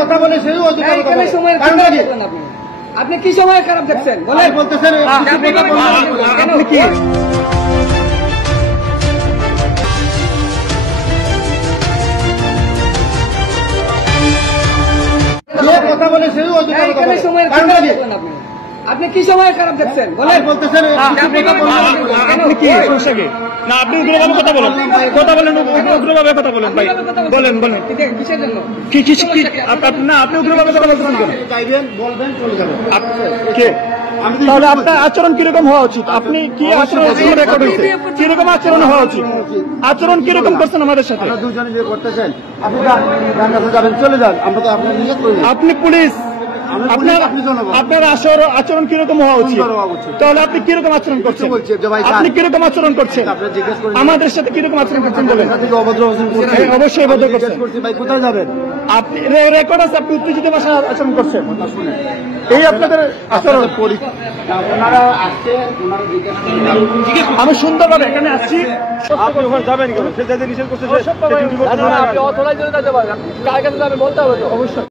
কথা বলে সেই আপনি কি সময় খারাপ দেখছেন বলেন বলতেছেন আপনি কি কথা বলে সেই সময় আপনি কি সময় খারাপ দেখছেন বলেন বলতেছেন আপনি কি না আপনি উগ্রভাবে কথা বলেন উগ্রভাবে কথা বলেন ভাই বলেন কিসের জন্য না আপনি উগ্রভাবে কথা বলতেছেন কেন? চাইবেন বলবেন চলে যাবেন কে তাহলে আপনার আচরণ কিরকম হওয়া উচিত? আপনি কি আচরণ রেকর্ড হয়েছে কিরকম আচরণ হওয়া উচিত? আচরণ কিরকম করছেন আমাদের সাথে? আপনারা দুজনে বিয়ে করতেছেন, আপনি গান কাছে যাবেন, চলে যান, আমরা তো আপনার নিয়ে করি। আপনি পুলিশ, আপনার আচরণ কিরকম হওয়া উচিত? তাহলে আপনি কিরকম আচরণ করছেন? আপনি কিরকম আচরণ করছেন আমাদের সাথে? কিরকম আচরণ করছেন বলেন? অবশ্যই অভদ্র করছেন। ভাই কোথায় যাবেন? আপনি রেকর্ড আছে, আপনি উত্তেজিত ভাষায় আচরণ করছেন। এই আপনাদের আচরণ। আমি সুন্দরভাবে এখানে আসছি। আপনি ওখানে যাবেন কেন? সে যাতে নিষেধ করছে, আপনি অথরাইজ যাবেন, কার কাছে যাবেন বলতে হবে তো অবশ্যই।